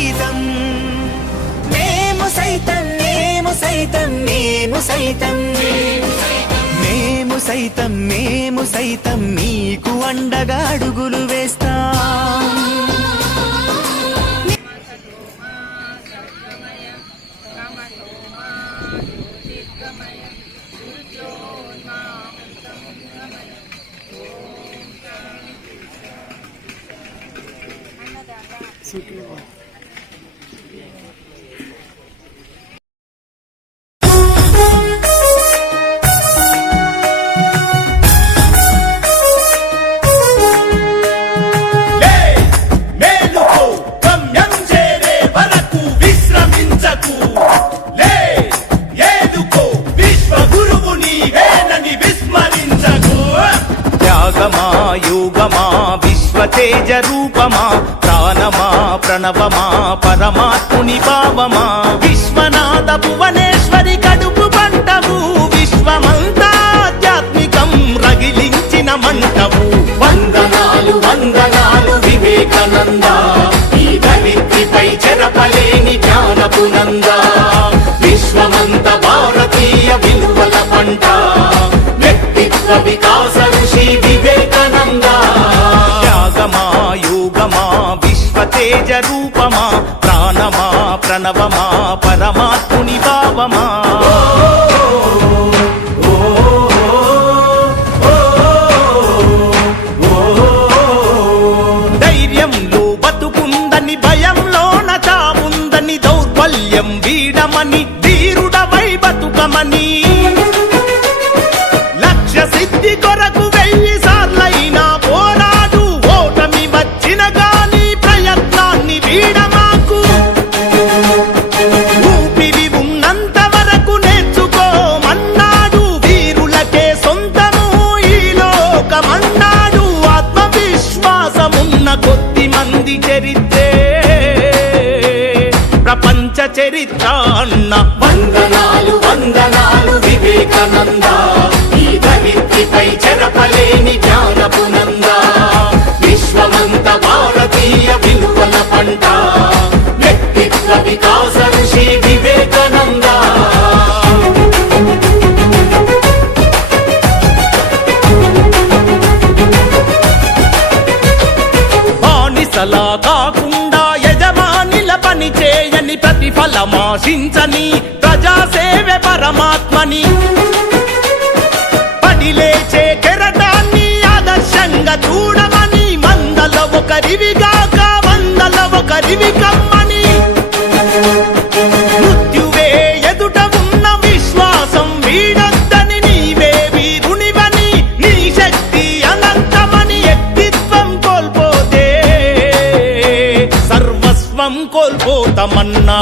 సైతం. మేము సైతం మేము సైతం మేము సైతం. మేము సైతం మేము సైతం మీకు అండగా అడుగులు వేస్తాం. యోగమా విశ్వతేజ రూపమా? ప్రాణమా? ప్రణవమా? పరమాత్ముని భావమా? విశ్వనాథ భువనేశ్వరి కడుపు పంటవు. విశ్వమంతా ఆధ్యాత్మికం రగిలించిన మంటవు. వందనాలు వందనాలు వివేకానంద. ఈ దరిద్రిపై చెరపలేని జ్ఞానపు నంద విశ్వమంత భారతీయ విలువల పంట. వ్యక్తిత్వ వికాసం తేజ రూపమా ప్రాణమా ప్రణవమా పరమాత్ముని భావమా ధైర్యంలో బతుకుందని భయంలోన చావుందని దౌర్బల్యం వీడమని ధీరుడవై బతుకమని. లక్ష్య సిద్ధి కొరకు వెయ్యి ప్రపంచ చరిత్ర అన్న వందనాలు వందనాలు వివేకానంద. ఈ దరిద్రిపై చెరపలేని జ్ఞానపు నంద విశ్వమంత భారతీయ విలువల పంట. వ్యక్తిత్వ వికాస ఋషి వివేకానంద. పని ఫలమాశించని ప్రజాసేవే పరమాత్మని. పడిలేచే కెరటాన్ని ఆదర్శంగా చూడమని మందల ఒకరివిగాక మందల ఒకరివి కమ్మని. మృత్యువే ఎదుట ఉన్న విశ్వాసం వీడొద్దని నీవే వీరునివని నీ శక్తి అనంతమని వ్యక్తిత్వం కోల్పోతే సర్వస్వం కోల్పోతామన్నా.